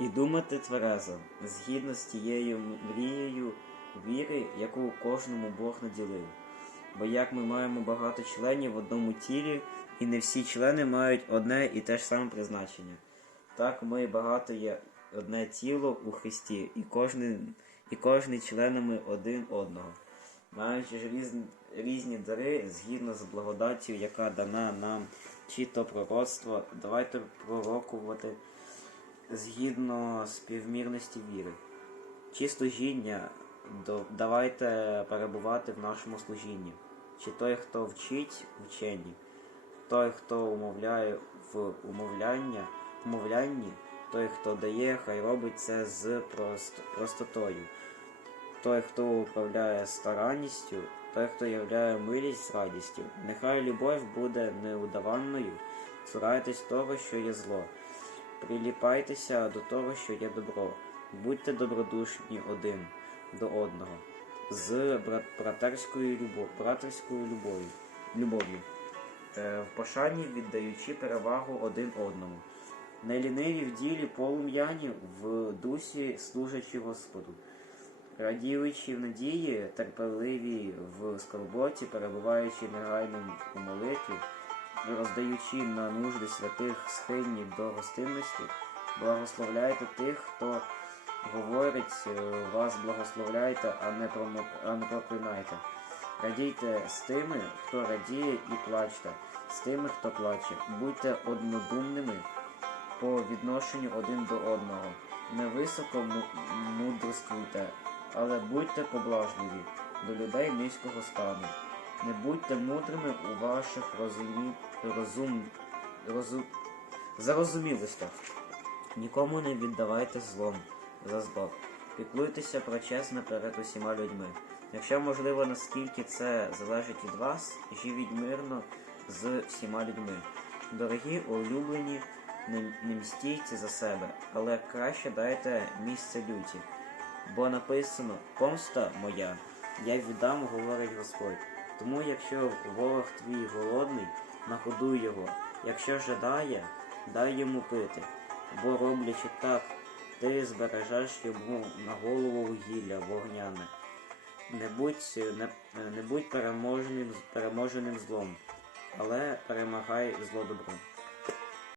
і думати тверезо, згідно з тією мрією віри, яку кожному Бог наділив. Бо як ми маємо багато членів в одному тілі, і не всі члени мають одне і те ж саме призначення. Так ми багато є одне тіло у Христі, і кожен, і кожний членами один одного. Маючи ж різні, різні дари згідно з благодаттю, яка дана нам, чи то пророцтво, давайте пророкувати згідно співмірності віри. Чи служіння, давайте перебувати в нашому служінні. Чи той, хто вчить вченні, той, хто умовляє в умовляння, умовлянні, той, хто дає, хай робить це з прост- простотою. Той, хто управляє старанністю, той, хто являє милість з радістю. Нехай любов буде неудаванною, цурайтесь того, що є зло. Приліпайтеся до того, що є добро. Будьте добродушні один до одного, з брат- братерською любов, братерською любов'ю, любов'ю, е, в пошані віддаючи перевагу один одному. Не ліниві в ділі полум'яні, в дусі служачи Господу. Радіючи в надії, терпеливі в скорботі, перебуваючи негайним у молитві, роздаючи на нужди святих схильні до гостинності, благословляйте тих, хто говорить, е, вас благословляйте, а не, промо... а не проклинайте. Радійте з тими, хто радіє, і плачте, з тими, хто плаче. Будьте однодумними по відношенню один до одного. Не високо му- мудрствуйте, але будьте поблажливі до людей низького стану. Не будьте мудрими у ваших розумі... розум... розу... зарозумілостях. Нікому не віддавайте злом за зло. Піклуйтеся про чесне перед усіма людьми. Якщо можливо, наскільки це залежить від вас, живіть мирно з всіма людьми. Дорогі улюблені, не мстійте за себе, але краще дайте місце люті. Бо написано помста моя, я віддам, говорить Господь. Тому, якщо ворог твій голодний, нагодуй його, якщо жадає, дай йому пити, бо роблячи так, ти збережеш йому на голову вугілля вогняне. Не будь, не, не будь переможеним, переможеним злом, але перемагай зло добром.